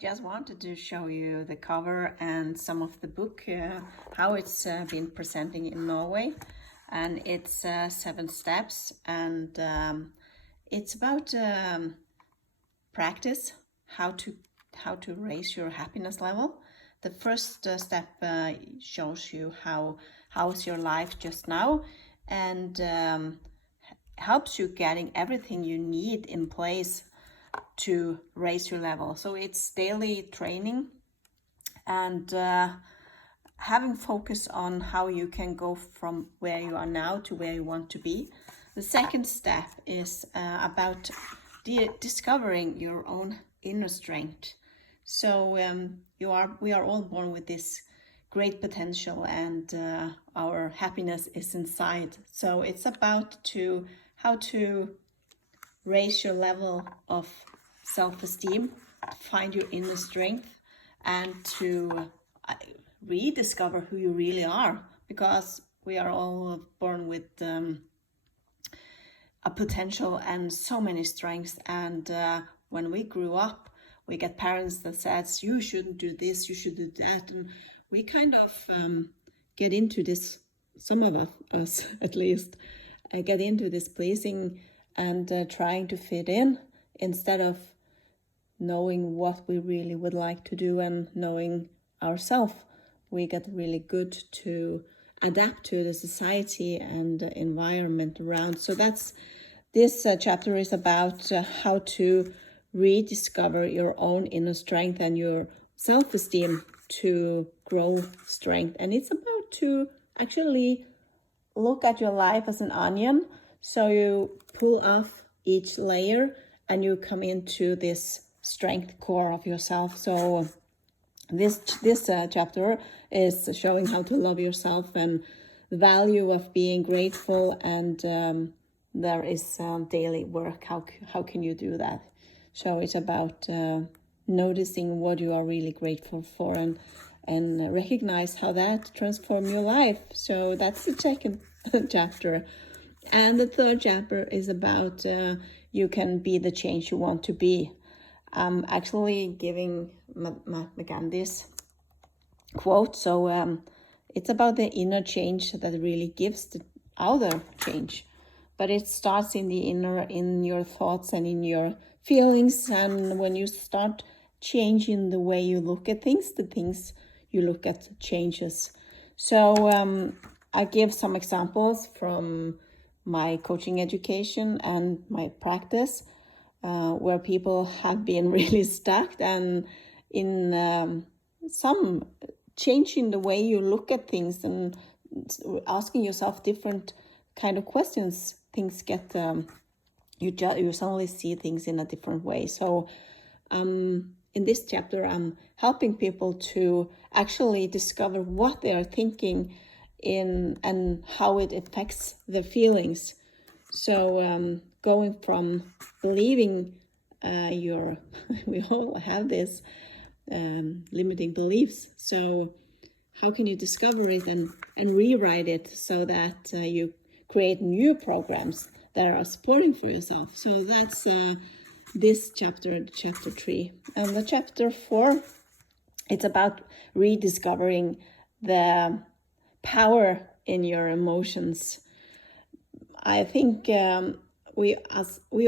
Just wanted to show you the cover and some of the book, how it's been presenting in Norway. And it's 7 steps, and it's about practice, how to raise your happiness level. The first step shows you how's your life just now, and helps you getting everything you need in place to raise your level. So it's daily training and having focus on how you can go from where you are now to where you want to be. The second step is about discovering your own inner strength. So we are all born with this great potential, and our happiness is inside. So it's about how to raise your level of self-esteem, find your inner strength, and to rediscover who you really are, because we are all born with a potential and so many strengths. And when we grew up, we get parents that says, you shouldn't do this, you should do that, and we kind of get into this, some of us at least, get into this pleasing and trying to fit in instead of knowing what we really would like to do and knowing ourselves. We get really good to adapt to the society and the environment around. So this chapter is about how to rediscover your own inner strength and your self-esteem to grow strength. And it's about to actually look at your life as an onion. So you pull off each layer and you come into this strength core of yourself. So this chapter is showing how to love yourself and the value of being grateful, and there is daily work. How can you do that? So it's about noticing what you are really grateful for and recognize how that transforms your life. So that's the second chapter. And the third chapter is about you can be the change you want to be. I'm actually giving May-Bente's quote. So it's about the inner change that really gives the outer change. But it starts in the inner, in your thoughts and in your feelings. And when you start changing the way you look at things, the things you look at changes. So I give some examples from my coaching education and my practice, where people have been really stuck, and in some changing the way you look at things and asking yourself different kind of questions, things get you suddenly see things in a different way. So in this chapter, I'm helping people to actually discover what they are thinking in and how it affects their feelings. So going from believing we all have this limiting beliefs. So how can you discover it and rewrite it so that you create new programs that are supporting for yourself? So that's this chapter 3. And the chapter 4, it's about rediscovering the power in your emotions. I think we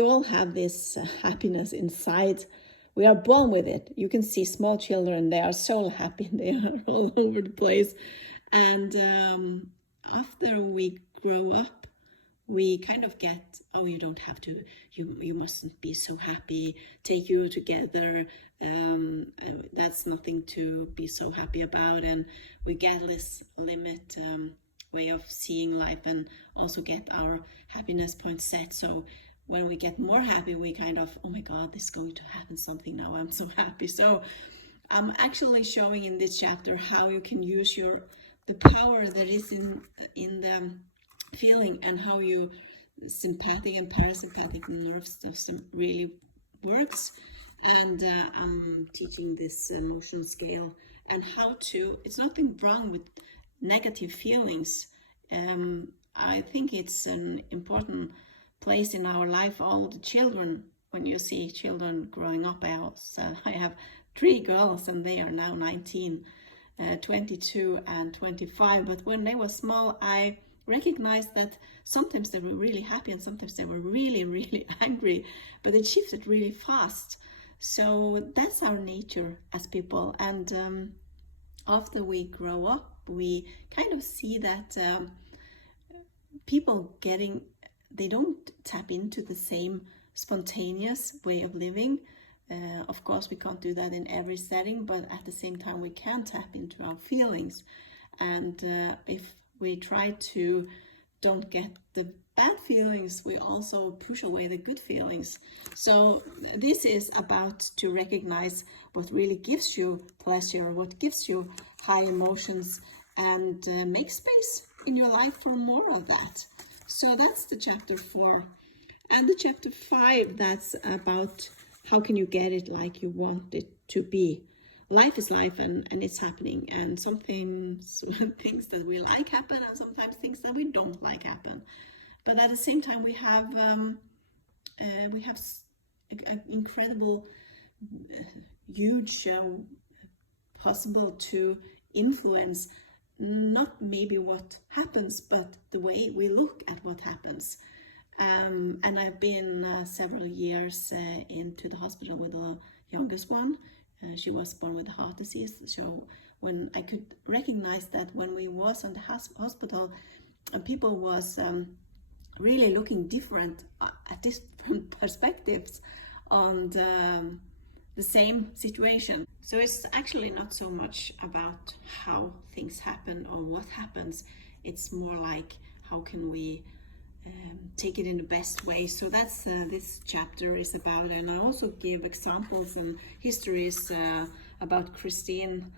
all have this happiness inside. We are born with it. You can see small children, they are so happy, they are all over the place. And after we grow up, we kind of get, oh, you don't have to, you mustn't be so happy, take you together, that's nothing to be so happy about. And we get this limit way of seeing life, and also get our happiness point set. So when we get more happy, we kind of, oh my God, this is going to happen something now, I'm so happy. So I'm actually showing in this chapter how you can use the power that is in the feeling, and how you sympathetic and parasympathetic nerve stuff really works. And I'm teaching this emotional scale and how to, it's nothing wrong with negative feelings. I think it's an important place in our life. All the children when you see children growing up. I have 3 girls and they are now 19, 22 and 25. But when they were small, I recognized that sometimes they were really happy and sometimes they were really, really angry, but it shifted really fast. So that's our nature as people. And after we grow up, we kind of see that people they don't tap into the same spontaneous way of living. Of course, we can't do that in every setting, but at the same time, we can tap into our feelings. And if we try to don't get the bad feelings, we also push away the good feelings. So this is about to recognize what really gives you pleasure, what gives you high emotions, and make space in your life for more of that. So that's the chapter 4. And the chapter 5, that's about how can you get it like you want it to be. Life is life, and it's happening, and sometimes things that we like happen and sometimes things that we don't like happen. But at the same time, we have an incredible, huge possible to influence not maybe what happens, but the way we look at what happens. And I've been several years into the hospital with the youngest one. She was born with heart disease. So when I could recognize that when we was in the hospital, people was really looking different at different perspectives on the same situation. So it's actually not so much about how things happen or what happens. It's more like how can we take it in the best way. So that's this chapter is about. And I also give examples and histories about Christine.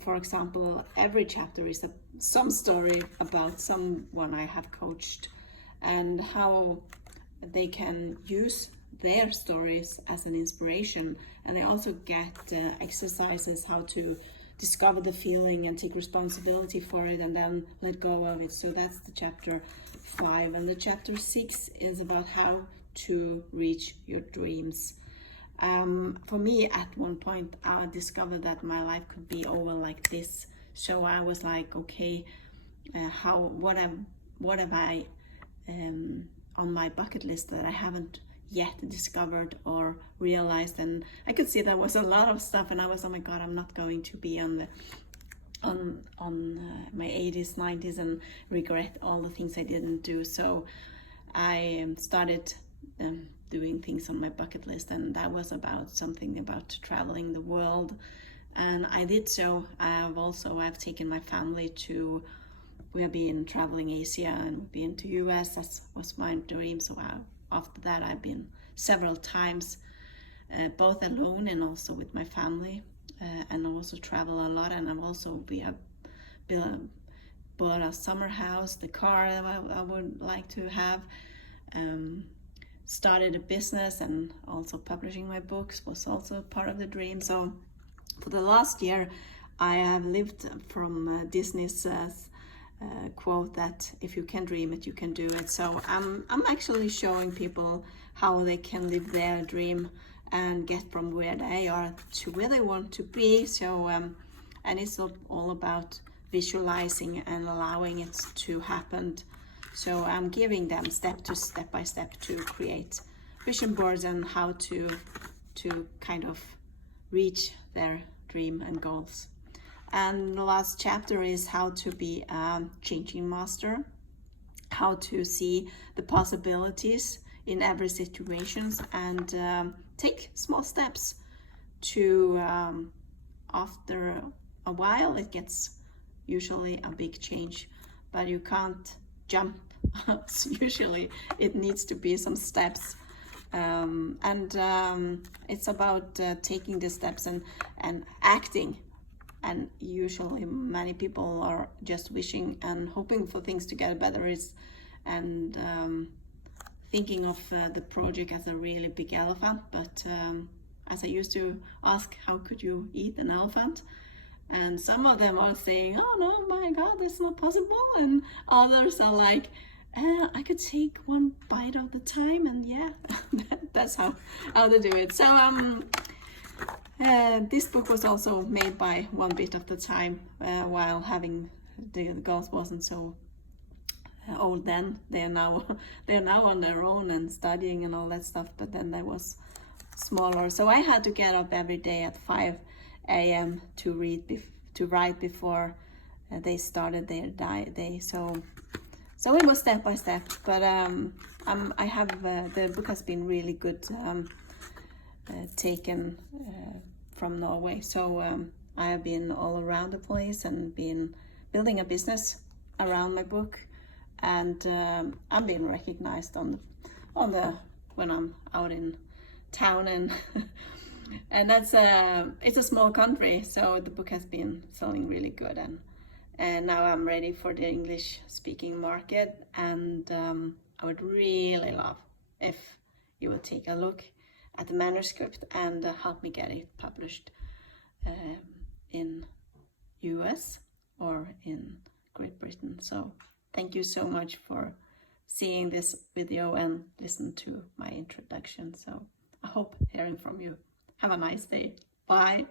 For example, every chapter is some story about someone I have coached and how they can use their stories as an inspiration. And they also get exercises how to discover the feeling and take responsibility for it and then let go of it. So that's the chapter 5. And the chapter 6 is about how to reach your dreams. For me, at one point, I discovered that my life could be over like this. So I was like, okay, what have I on my bucket list that I haven't yet discovered or realized? And I could see there was a lot of stuff, and I was, oh my God, I'm not going to be on my 80s, 90s and regret all the things I didn't do. So I started doing things on my bucket list, and that was about something about traveling the world, and I did so. I've taken my family to, we have been traveling Asia and we've been to US. That was my dream. So after that I've been several times, both alone and also with my family, and I also travel a lot. And we have bought a summer house, the car that I would like to have, started a business, and also publishing my books was also part of the dream. So for the last year I have lived from Disney's quote that if you can dream it, you can do it. So I'm actually showing people how they can live their dream and get from where they are to where they want to be. So and it's all about visualizing and allowing it to happen. So I'm giving them step by step to create vision boards and how to kind of reach their dream and goals. And the last chapter is how to be a changing master, how to see the possibilities in every situation, and take small steps to, after a while, it gets usually a big change, but you can't jump. Usually it needs to be some steps. It's about taking the steps and acting. And usually many people are just wishing and hoping for things to get better, and thinking of the project as a really big elephant. But as I used to ask, how could you eat an elephant? And some of them are saying, oh no, my God, that's not possible. And others are like, I could take one bite at a time, and yeah, that's how to do it. So this book was also made by one bit at a time, while having the girls wasn't so old then. They're now on their own and studying and all that stuff, but then they was smaller, so I had to get up every day at 5 a.m. to write before they started their day. So it was step by step, but I have the book has been really good taken from Norway. So I have been all around the place and been building a business around my book, and I'm being recognized on the when I'm out in town, and and that's it's a small country, so the book has been selling really good, and now I'm ready for the English speaking market, and I would really love if you would take a look at the manuscript and help me get it published in US or in Great Britain. So thank you so much for seeing this video and listen to my introduction. So I hope hearing from you. Have a nice day. Bye.